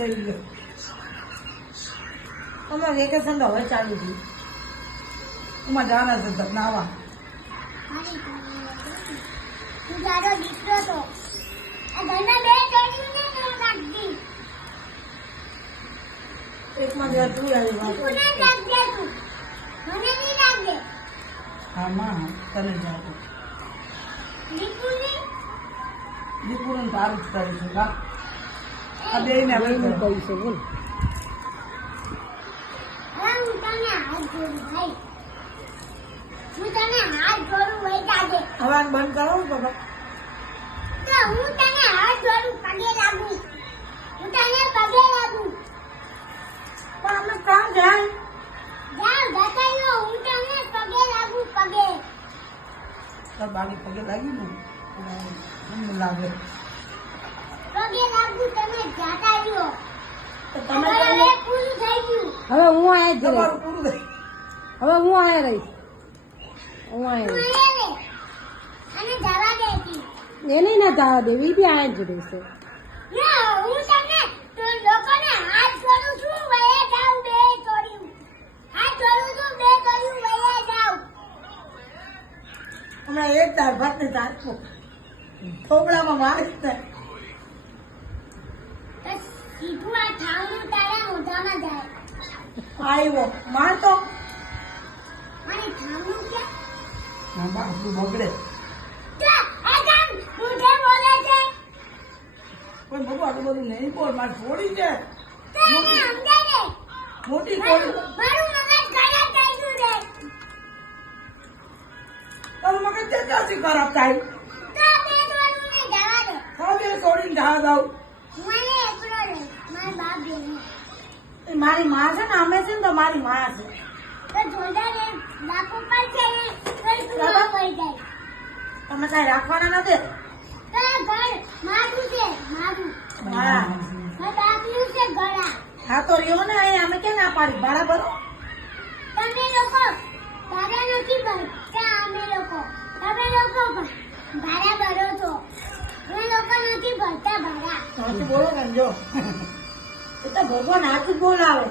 થઈ ગયો. અમારે વેકેશન તો હવે ચાલુ થયું. એમાં જવાના છે નાવા. તું તારો દીકરો તો આ ઘરના બે ટોળીને નાખી. એકમાં જરા તું આવી વાત. મને નાખજે તું. મને નહીં નાખજે. હા માં તને જાઓ. દીકુની દીકુનું તારું જ કરું છું કા. આ બેયને હવે કહી છે બોલ. હવે હું તને હાથ જોડું ભાઈ. હું તને હાથ જોડું વહી જાજે. હવે આ બંધ કરો ને બાબા. તો હું તને હાથ જોડું પગે લાગુ. હું તને પગે લાગુ. પણ અમે કામ જાય. જાવ બતાવ્યો હું તને પગે લાગુ પગે. તાર બાની પગે લાગી ને મને લાગે. પગે લાગુ તમે જાતા રહ્યો. તો તમે હવે પૂરું થઈ ગયું. હવે હું આયા જ તમારું રહીશ. પૂરું થઈ. હવે હું આયા રહીશ. હું આયા તું રહીશ. અહીંયા રે. અને જવા દેતી. એને ના જવા દેવી બી આયા જ રહેશે. ના હું તને તો લોકોને હાથ જોડું છું વહે જાવ બે જોડ્યું. હાથ જોડું છું બે જોડ્યું વહે જાવ. હમણાં એક દાળ ભાત ને તારકો થોબડામાં મારી જ ને. તો સીધું આ ઠાવનું તારા મોઢામાં જાય. આવ્યો મારતો. અને ઠાવનું ક્યાં? હા બાપુ બગડે. આ ગામ મુઢે બોલે છે. પણ બાબુ આટલું બધું નહીં બોલ. મારે છોડી છે તો એને સમજાય ને. મોટી મારું છોડી. મારું મગજ ખરાબ થઈ ગયું છે. તારું મગજ કેટલાથી ખરાબ થાય. તો બે જોડું ને જવા દે. હવે છોડીને જવા દઉં. મને એકલો રહે. મારા બાપ બેન. એ મારી માં છે ને અમે છે ને તો મારી માં છે. તો જોડા રે બાપુ પર છે ને કોઈ તું ન પડી જાય. તમે કઈ રાખવાના નથી. તો આ ઘર મારું છે મારું. હા મારા બાપનું છે ગળા. હા તો રહ્યો ને અહીં અમે ક્યાં ના પાડી ભાડા ભરો. તમે લોકો ભાડા નથી ભરતા. અમે લોકો તમે લોકો ભાડા ભરો છો. અમે લોકો નથી ભરતા ભાડા. સાચું બોલો ને જો. એ તો ભગવાન હાથું જ બોલાવે.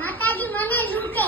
માતાજી મને લૂંટે.